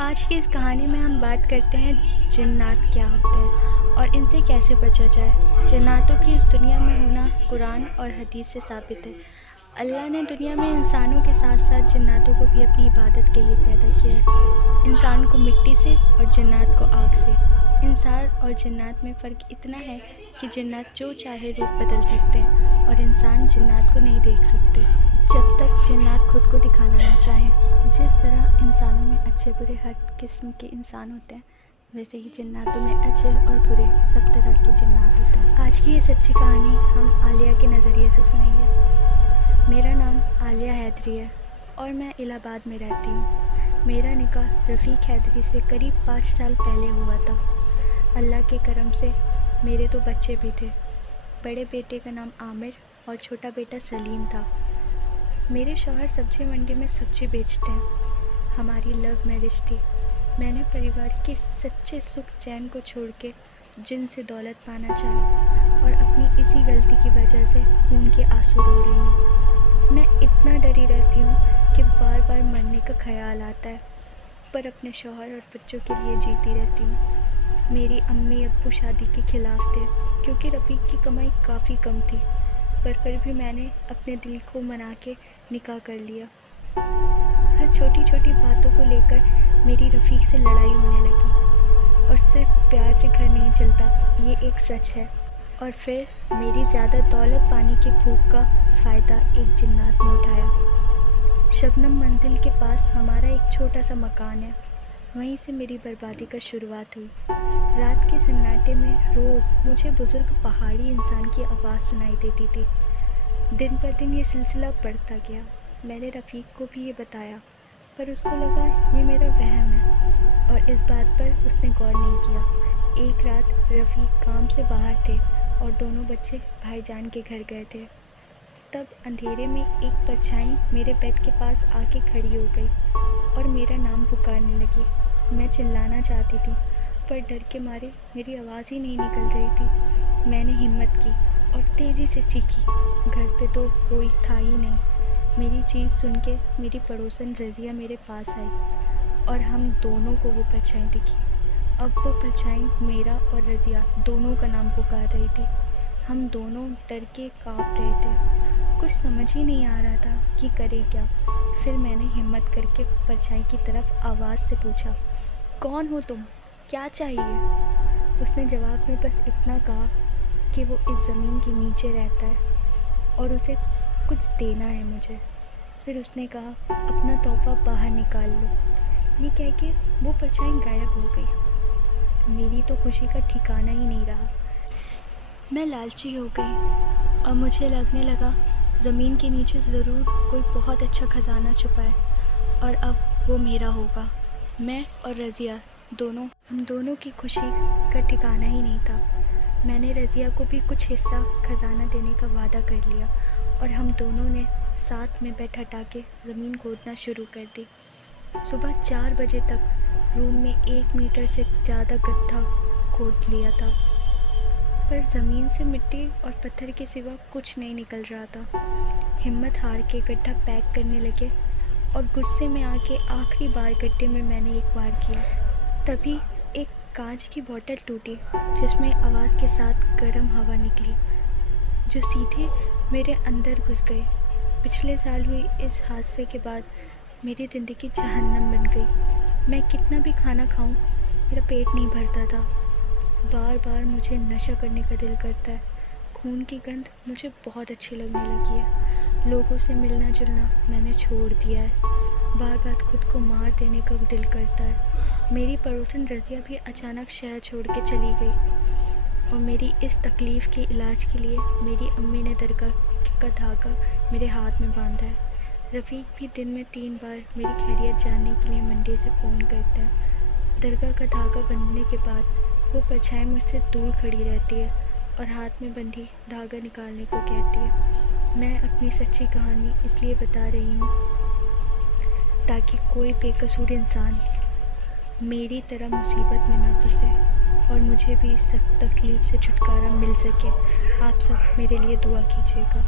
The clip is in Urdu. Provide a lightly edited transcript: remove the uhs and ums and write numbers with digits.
آج کی اس کہانی میں ہم بات کرتے ہیں جنات کیا ہوتے ہیں اور ان سے کیسے بچا جائے۔ جناتوں کی اس دنیا میں ہونا قرآن اور حدیث سے ثابت ہے۔ اللہ نے دنیا میں انسانوں کے ساتھ ساتھ جناتوں کو بھی اپنی عبادت کے لیے پیدا کیا ہے، انسان کو مٹی سے اور جنات کو آگ سے۔ انسان اور جنات میں فرق اتنا ہے کہ جنات جو چاہے روپ بدل سکتے ہیں اور انسان جنات کو نہیں دیکھ سکتے جب تک جنات خود کو دکھانا نہ چاہیں۔ جس طرح انسانوں میں اچھے برے ہر قسم کے انسان ہوتے ہیں، ویسے ہی جناتوں میں اچھے اور برے سب طرح کے جنات ہوتے ہیں۔ آج کی یہ سچی کہانی ہم عالیہ کے نظریے سے سنیں گے۔ میرا نام عالیہ حیدری ہے اور میں الہ آباد میں رہتی ہوں۔ میرا نکاح رفیق حیدری سے قریب 5 سال پہلے ہوا تھا۔ اللہ کے کرم سے میرے 2 بچے بھی تھے۔ بڑے بیٹے کا نام عامر اور چھوٹا بیٹا سلیم تھا۔ میرے شوہر سبزی منڈی میں سبزی بیچتے ہیں۔ ہماری لو میرج تھی۔ میں نے پریوار کے سچے سکھ چین کو چھوڑ کے جن سے دولت پانا چاہا اور اپنی اسی غلطی کی وجہ سے خون کے آنسو رو رہی ہوں۔ میں اتنا ڈری رہتی ہوں کہ بار بار مرنے کا خیال آتا ہے، پر اپنے شوہر اور بچوں کے لیے جیتی رہتی ہوں۔ میری امی ابو شادی کے خلاف تھے کیونکہ رفیق کی کمائی کافی کم تھی، پر پھر بھی میں نے اپنے دل کو منا کے نکاح کر لیا۔ ہر چھوٹی چھوٹی باتوں کو لے کر میری رفیق سے لڑائی ہونے لگی، اور صرف پیار سے گھر نہیں چلتا، یہ ایک سچ ہے۔ اور پھر میری زیادہ دولت پانے کی بھوک کا فائدہ ایک جنات نے اٹھایا۔ شبنم منزل کے پاس ہمارا ایک چھوٹا سا مکان ہے، وہیں سے میری بربادی کا شروعات ہوئی۔ رات کے سناٹے میں روز مجھے بزرگ پہاڑی انسان کی آواز سنائی دیتی تھی۔ دن پر دن یہ سلسلہ بڑھتا گیا۔ میں نے رفیق کو بھی یہ بتایا، پر اس کو لگا یہ میرا وہم ہے اور اس بات پر اس نے غور نہیں کیا۔ ایک رات رفیق کام سے باہر تھے اور دونوں بچے بھائی جان کے گھر گئے تھے۔ تب اندھیرے میں ایک پرچھائی میرے بیڈ کے پاس آ کے کھڑی ہو گئی اور میرا نام پکارنے لگی۔ میں چلانا چاہتی تھی، پر ڈر کے مارے میری آواز ہی نہیں نکل رہی تھی۔ میں نے ہمت کی اور تیزی سے چیخی۔ گھر پہ تو کوئی تھا ہی نہیں۔ میری چیخ سن کے میری پڑوسن رضیہ میرے پاس آئی اور ہم دونوں کو وہ پرچھائی دکھی۔ اب وہ پرچھائی میرا اور رضیہ دونوں کا نام پکار رہی تھی۔ ہم دونوں ڈر کے کانپ رہے تھے، کچھ سمجھ ہی نہیں آ رہا تھا کہ کرے کیا۔ پھر میں نے ہمت کر کے پرچھائی کی طرف آواز سے پوچھا، کون ہو تم؟ کیا چاہیے؟ اس نے جواب میں بس اتنا کہا کہ وہ اس زمین کے نیچے رہتا ہے اور اسے کچھ دینا ہے مجھے۔ پھر اس نے کہا، اپنا تحفہ باہر نکال لو۔ یہ کہہ کے وہ پرچھائی غائب ہو گئی۔ میری تو خوشی کا ٹھکانہ ہی نہیں رہا۔ میں لالچی ہو گئی اور مجھے لگنے لگا زمین کے نیچے ضرور کوئی بہت اچھا خزانہ چھپا ہے اور اب وہ میرا ہوگا۔ میں اور رضیہ ہم دونوں کی خوشی کا ٹھکانہ ہی نہیں تھا۔ میں نے رضیہ کو بھی کچھ حصہ خزانہ دینے کا وعدہ کر لیا اور ہم دونوں نے ساتھ میں بیٹھ ہٹا کے زمین کھودنا شروع کر دی۔ صبح 4 بجے تک روم میں 1 میٹر سے زیادہ گڈھا کھود لیا تھا، پر زمین سے مٹی اور پتھر کے سوا کچھ نہیں نکل رہا تھا۔ ہمت ہار کے گڈھا پیک کرنے لگے اور غصے میں آ کے آخری بار گڈھے میں نے ایک وار کیا۔ تبھی ایک کانچ کی بوتل ٹوٹی جس میں آواز کے ساتھ گرم ہوا نکلی جو سیدھے میرے اندر گھس گئی۔ پچھلے سال ہوئی اس حادثے کے بعد میری زندگی جہنم بن گئی۔ میں کتنا بھی کھانا کھاؤں میرا پیٹ نہیں بھرتا تھا۔ بار بار مجھے نشہ کرنے کا دل کرتا ہے۔ خون کی گندھ مجھے بہت اچھی لگنے لگی ہے۔ لوگوں سے ملنا جلنا میں نے چھوڑ دیا ہے۔ بار بار خود کو مار دینے کا دل کرتا ہے۔ میری پڑوسن رضیہ بھی اچانک شہر چھوڑ کے چلی گئی اور میری اس تکلیف کے علاج کے لیے میری امی نے درگاہ کا دھاگا میرے ہاتھ میں باندھا ہے۔ رفیق بھی دن میں 3 بار میری خیریت جاننے کے لیے منڈی سے فون کرتے ہیں۔ درگاہ کا دھاگا بندھنے کے بعد وہ پرچھائی مجھ سے دور کھڑی رہتی ہے اور ہاتھ میں بندھی دھاگا نکالنے کو کہتی ہے۔ میں اپنی سچی کہانی اس لیے بتا رہی ہوں تاکہ کوئی بے قصور انسان میری طرح مصیبت میں نہ پھنسے اور مجھے بھی اس سخت تکلیف سے چھٹکارا مل سکے۔ آپ سب میرے لیے دعا کیجیے گا۔